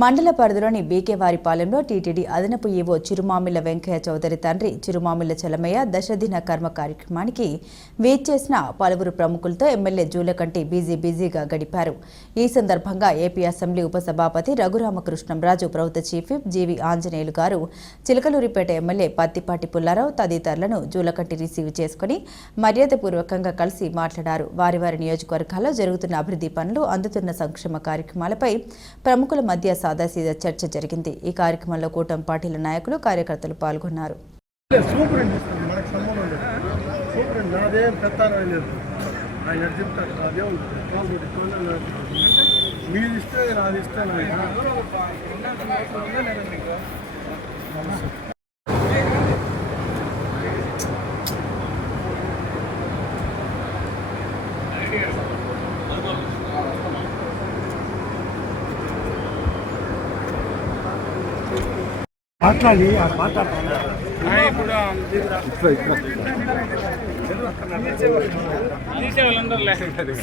మండల పరిధిలోని బీకేవారిపాలెంలో టీటీడీ అదనపు ఈవో చిరుమామిళ్ల వెంకయ్య చౌదరి తండ్రి చిరుమామిళ్ల చలమయ్య దశదిన కర్మ కార్యక్రమానికి వీచ్చేసిన పలువురు ప్రముఖులతో ఎమ్మెల్యే జూలకంటి బిజీగా గడిపారు. ఈ సందర్భంగా ఏపీ అసెంబ్లీ ఉపసభాపతి రఘురామకృష్ణంరాజు, ప్రభుత్వ చీఫ్ విప్ జీవి ఆంజనేయులు గారు, చిలకలూరిపేట ఎమ్మెల్యే పత్తిపాటి పుల్లారావు తదితరులను జూలకంటి రిసీవ్ చేసుకుని మర్యాదపూర్వకంగా కలిసి మాట్లాడారు. వారి నియోజకవర్గాల్లో జరుగుతున్న అభివృద్ధి పనులు, అందుతున్న సంక్షేమ కార్యక్రమాలపై ప్రముఖుల మధ్య సాదాసీదా చర్చ జరిగింది. ఈ కార్యక్రమంలో కూటమి పార్టీల నాయకులు, కార్యకర్తలు పాల్గొన్నారు.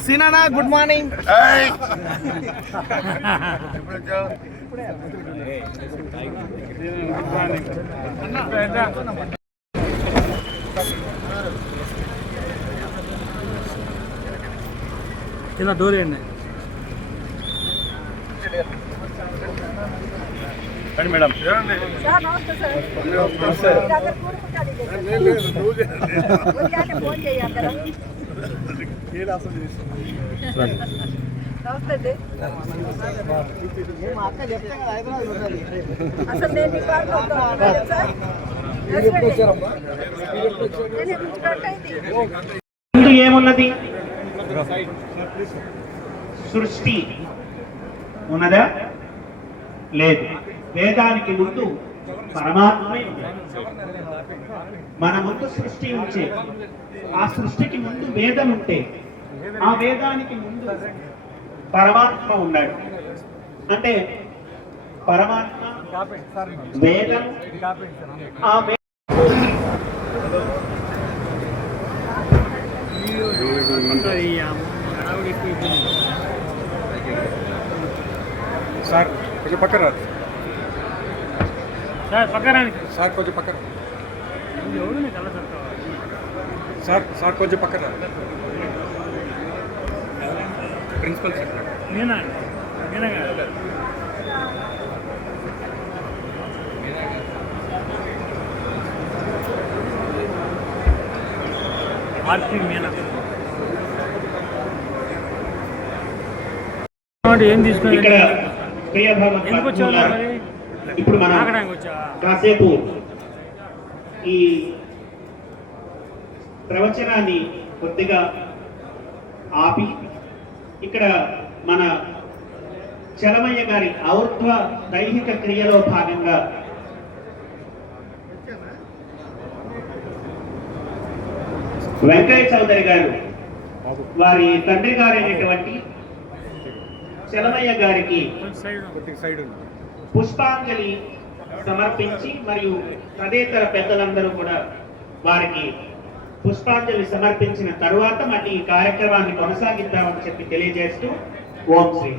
సినానా గుడ్ మార్నింగ్. చిన్న దూరేయండి మేడం. ఏమున్నది? సృష్టి ఉన్నదా? లేదు. వేదానికి ముందు పరమాత్మే మన ముందు సృష్టి ఉంటే, ఆ సృష్టికి ముందు వేదం ఉంటే, ఆ వేదానికి ముందు పరమాత్మ ఉన్నాడు. అంటే పరమాత్మ, వేదం, ఆ సార్ కొంచెం పక్కన సార్ కొంచెం పక్కన సార్ కొంచెం పక్కన ప్రిన్సిపల్ సార్ ఏం తీసుకుని ఇప్పుడు మనం కాసేపు ఈ ప్రవచనాన్ని కొద్దిగా ఆపి ఇక్కడ మన చలమయ్య గారి ఔర్ధ్వ దైహిక క్రియలో భాగంగా వెంకయ్య చౌదరి గారు వారి తండ్రి గారైనటువంటి చలమయ్య గారికి పుష్పాంజలి సమర్పించి మరియు తదితర పెద్దలందరూ కూడా వారికి పుష్పాంజలి సమర్పించిన తరువాత మళ్ళీ ఈ కార్యక్రమాన్ని కొనసాగిద్దామని చెప్పి తెలియజేస్తూ ఓం శ్రీ.